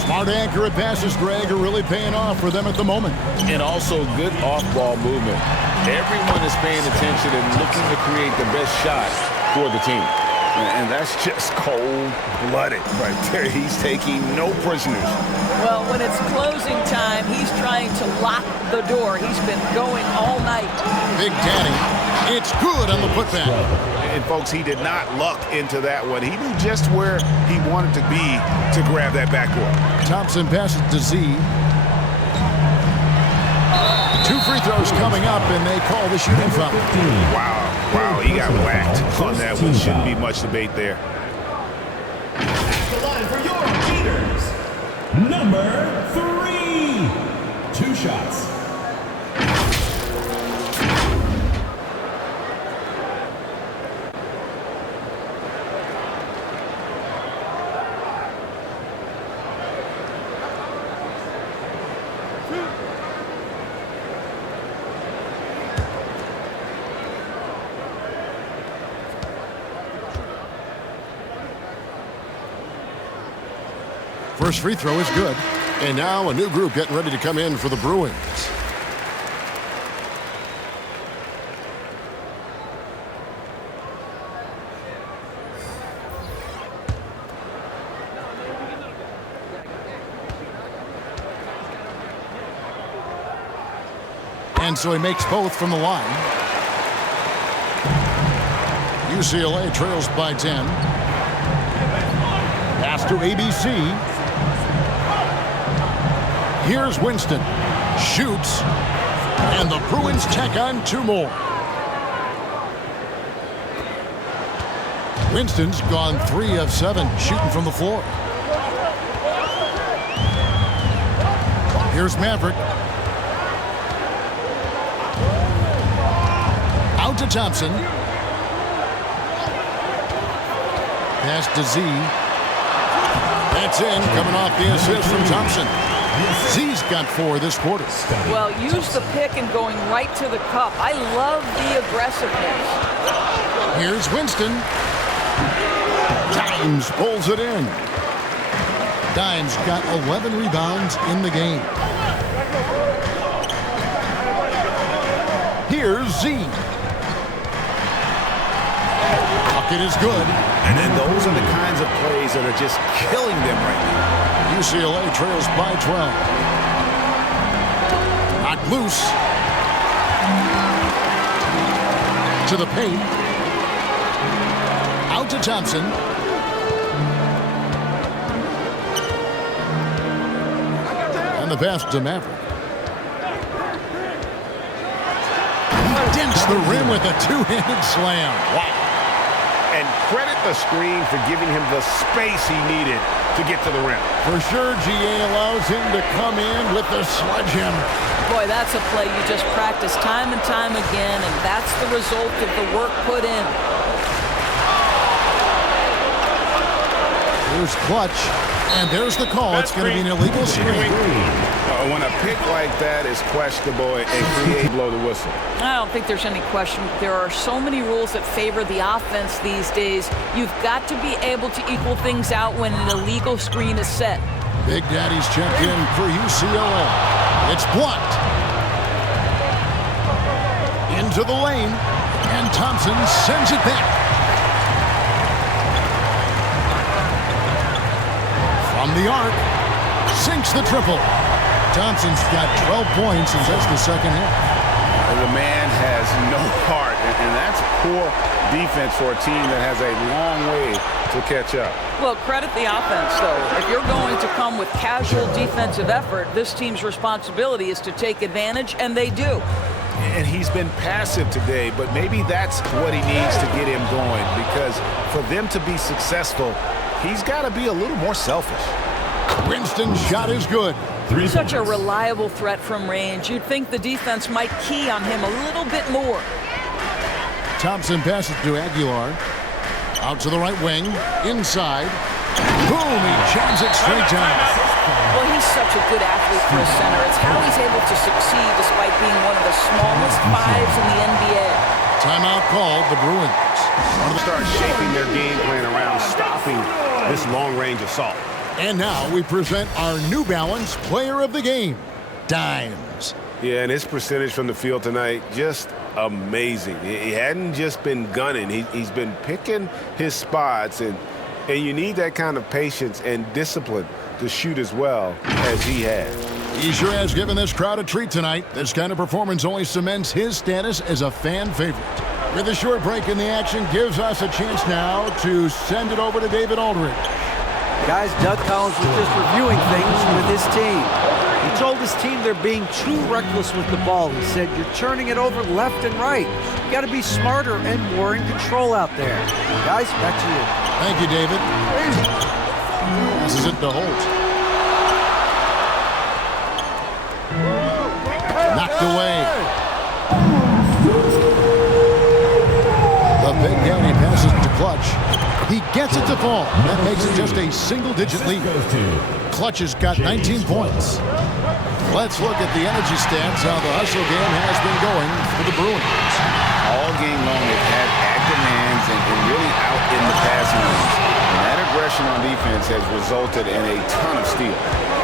Smart, accurate passes, Greg, are really paying off for them at the moment. And also good off-ball movement. Everyone is paying attention and looking to create the best shot for the team. And that's just cold-blooded right there. He's taking no prisoners. Well, when it's closing time, he's trying to lock the door. He's been going all night. Big Daddy, it's good on the putback. And, folks, he did not luck into that one. He knew just where he wanted to be to grab that backcourt. Thompson passes to Z. 2 free throws coming up, and they call the shooting foul. Wow, he got whacked on that one. Shouldn't be much debate there. The line for your leaders. Number 3. 2 shots. First free throw is good. And now a new group getting ready to come in for the Bruins. And so he makes both from the line. UCLA trails by 10. Pass to ABC. Here's Winston. Shoots. And the Bruins tack on 2 more. Winston's gone 3 of 7 shooting from the floor. Here's Maverick. Out to Thompson. Pass to Z. That's in, coming off the assist from Thompson. Z's got 4 this quarter. Well, use the pick and going right to the cup. I love the aggressiveness. Here's Winston. Dimes pulls it in. Dimes got 11 rebounds in the game. Here's Z. bucket is good. And then those are the kinds of plays that are just killing them right now. UCLA trails by 12. Knocked loose. To the paint. Out to Thompson. And the pass to Maverick. He dinks the rim with a two-handed slam. Wow. And credit the screen for giving him the space he needed to get to the rim. For sure, GA allows him to come in with the sledgehammer. Boy, that's a play you just practice time and time again, and that's the result of the work put in. Here's Clutch, and there's the call. It's going to be an illegal screen. When a pick like that is questionable and create blow the whistle. I don't think there's any question. There are so many rules that favor the offense these days. You've got to be able to equal things out when an illegal screen is set. Big Daddy's checked in for UCLA. It's blocked. Into the lane, and Thompson sends it back. From the arc, sinks the triple. Thompson's got 12 points in just the second half. The man has no heart, and that's poor defense for a team that has a long way to catch up. Well, credit the offense, though. If you're going to come with casual defensive effort, this team's responsibility is to take advantage, and they do. And he's been passive today, but maybe that's what he needs to get him going, because for them to be successful, he's got to be a little more selfish. Winston's shot is good. Such a reliable threat from range. You'd think the defense might key on him a little bit more. Thompson passes to Aguilar. Out to the right wing. Inside. Boom! He jams it straight down. Well, he's such a good athlete for a center. It's how he's able to succeed despite being one of the smallest fives in the NBA. Timeout called the Bruins. Want to start shaping their game plan around stopping this long-range assault. And now we present our New Balance Player of the Game, Dimes. Yeah, and his percentage from the field tonight, just amazing. He hadn't just been gunning. He's been picking his spots, and you need that kind of patience and discipline to shoot as well as he has. He sure has given this crowd a treat tonight. This kind of performance only cements his status as a fan favorite. With a short break in the action, gives us a chance now to send it over to David Aldridge. Guys, Doug Collins was just reviewing things with his team. He told his team they're being too reckless with the ball. He said, you're turning it over left and right. You got to be smarter and more in control out there. Guys, back to you. Thank you, David. This is it to Holt. Knocked away. The Big Daddy passes to Clutch. He gets it to fall. That makes it just a single-digit lead. Clutch has got 19 points. Let's look at the energy stats, how the hustle game has been going for the Bruins. All game long, they've had active hands and really out in the passing lanes. And that aggression on defense has resulted in a ton of steals.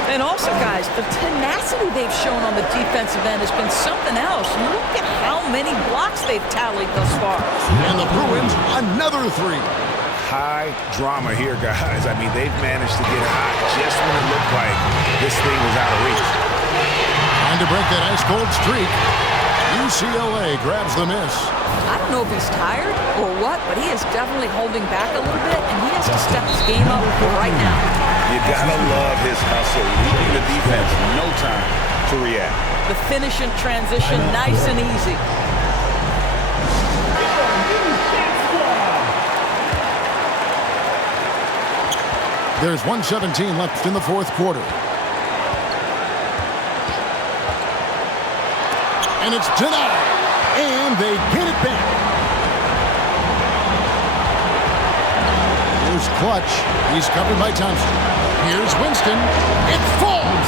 And also, guys, the tenacity they've shown on the defensive end has been something else. Look at how many blocks they've tallied thus far. And the Bruins, another three. High drama here, guys. I mean, they've managed to get hot just when it looked like this thing was out of reach. Trying to break that ice-cold streak. UCLA grabs the miss. I don't know if he's tired or what, but he is definitely holding back a little bit, and he has to step his game up right now. You gotta love his hustle. Leaving the defense no time to react. The finish and transition, nice and easy. There's 1:17 left in the fourth quarter. And it's denied. And they get it back. Here's Clutch. He's covered by Thompson. Here's Winston. It falls.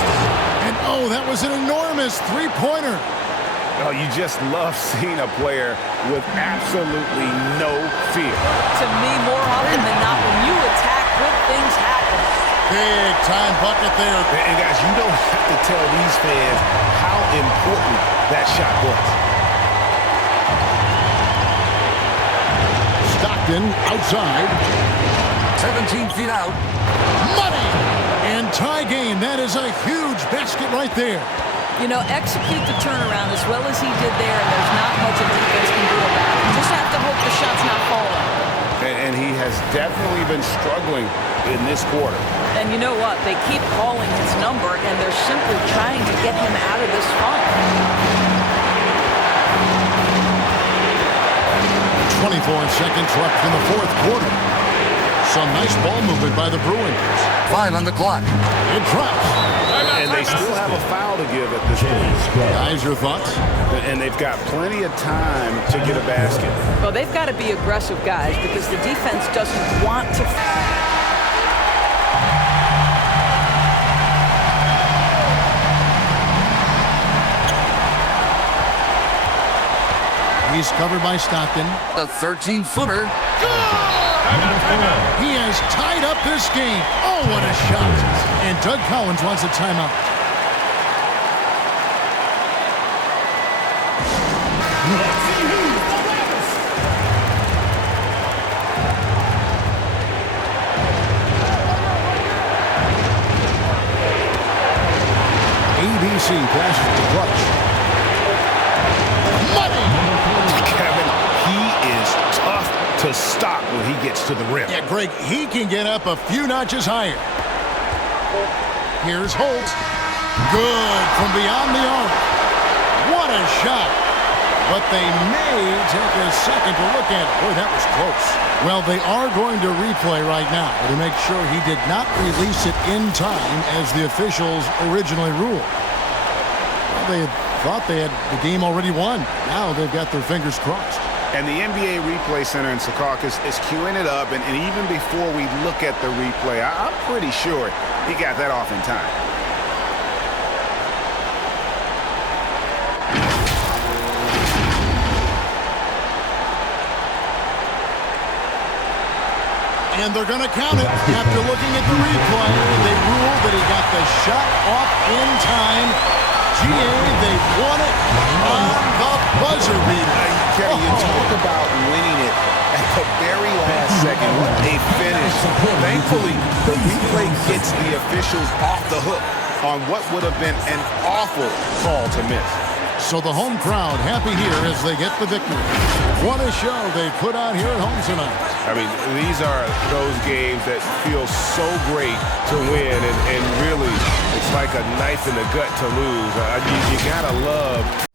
And oh, that was an enormous three-pointer. Oh, you just love seeing a player with absolutely no fear. To me, more often than not, when you attack, good things happen. Big time bucket there. And guys, you don't have to tell these fans how important that shot was. Stockton outside. 17 feet out. Money! And tie game. That is a huge basket right there. You know, execute the turnaround as well as he did there, and there's not much a defense can do about it. You just have to hope the shot's not falling. And he has definitely been struggling in this quarter. And you know what? They keep calling his number, and they're simply trying to get him out of this funk. 24 seconds left in the fourth quarter. Some nice ball movement by the Bruins. 5 on the clock. It drops. And they still have a foul to give at this point. Guys, your thoughts? And they've got plenty of time to get a basket. Well, they've got to be aggressive, guys, because the defense doesn't want to... He's covered by Stockton. A 13-footer. He has tied up this game. Oh, what a shot. And Doug Collins wants a timeout. ABC passes to Clutch. Money! Kevin, he is tough to stop when he gets to the rim. Yeah, Greg, he can get up a few notches higher. Here's Holt. Good from beyond the arc. What a shot. But they may take a second to look at it. Boy, that was close. Well, they are going to replay right now to make sure he did not release it in time as the officials originally ruled. Well, they thought they had the game already won. Now they've got their fingers crossed. And the NBA Replay Center in Secaucus is queuing it up, and even before we look at the replay, I'm pretty sure he got that off in time. And they're going to count it. After looking at the replay, they ruled that he got the shot off in time. They won it on the buzzer beater. Kevin, you talk about winning it at the very last second. What a finish. Thankfully, the replay gets the officials off the hook on what would have been an awful call to miss. So the home crowd happy here as they get the victory. What a show they put on here at home tonight. I mean, these are those games that feel so great to win, and really, it's like a knife in the gut to lose. You gotta love